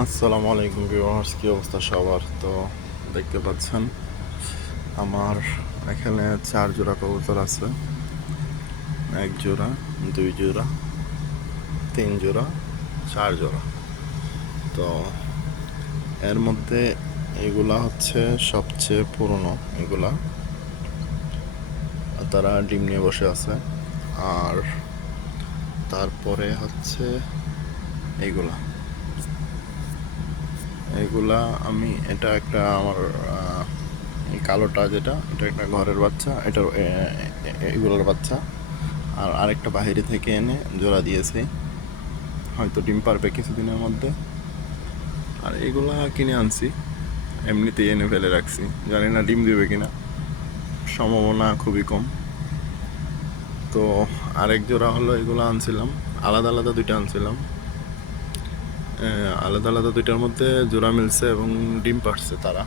আসসালামু আলাইকুম ভিউয়ার্স, কি অবস্থা সবার? তো দেখতে পাচ্ছেন আমার এখানে 4 জোড়া কবুতর আছে। 1 জোড়া, 2 জোড়া, 3 জোড়া, 4 জোড়া। তো এর মধ্যে এগুলা হচ্ছে সবচেয়ে পুরনো। এগুলা তারা ডিম নিয়ে বসে আছে। আর তারপরে হচ্ছে এইগুলা এগুলা আমি এটা একটা আমার এই কালোটা যেটা, এটা একটা ঘরের বাচ্চা, এটা এগুলোর বাচ্চা। আর আরেকটা বাহিরে থেকে এনে জোড়া দিয়েছি, হয়তো ডিম পারবে কিছুদিনের মধ্যে। আর এগুলা কিনে আনছি, এমনিতেই এনে ফেলে রাখছি, জানি না ডিম দেবে কিনা, সম্ভাবনা খুবই কম। তো আরেক জোড়া হলো এগুলো আনছিলাম, আলাদা আলাদা দুইটা আনছিলাম। আলাদা আলাদা দুইটার মধ্যে জোড়া মিলছে এবং ডিম পারছে তারা।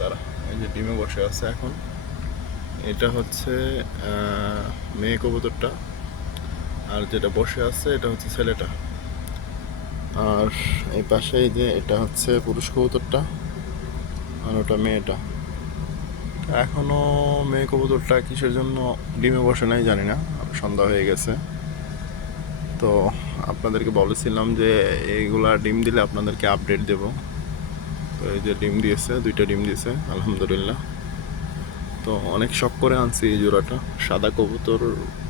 তারা এই যে ডিমে বসে আছে এখন। এটা হচ্ছে মেয়ে কবুতরটা, আর যেটা বসে আছে এটা হচ্ছে ছেলেটা। আর এই পাশে এই যে এটা হচ্ছে পুরুষ কবুতরটা, আর ওটা মেয়েটা। এখনো মেয়ে কবুতরটা কিসের জন্য ডিমে বসে নাই জানি না, সন্ধ্যা হয়ে গেছে। তো আপনাদেরকে বলেছিলাম যে এইগুলা ডিম দিলে আপনাদেরকে আপডেট দেব। তো এই যে ডিম দিয়েছে, 2টা ডিম দিয়েছে আলহামদুলিল্লাহ। তো অনেক শখ করে আনছি এই জোড়াটা। সাদা কবুতর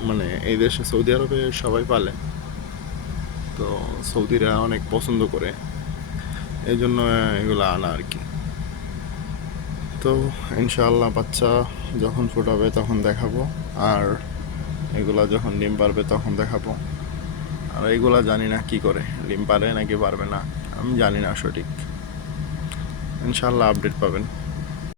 মানে এই দেশে সৌদি আরবে সবাই পালে, তো সৌদিরা অনেক পছন্দ করে, এই জন্য এগুলো আনা আর কি। তো ইনশাআল্লাহ বাচ্চা যখন ফুটাবে তখন দেখাবো, আর এগুলা যখন ডিম পারবে তখন দেখাবো। আর এইগুলা জানি না কি করে, ডিম পারে নাকি পারবে না আমি জানি না সঠিক। ইনশাআল্লাহ আপডেট পাবেন।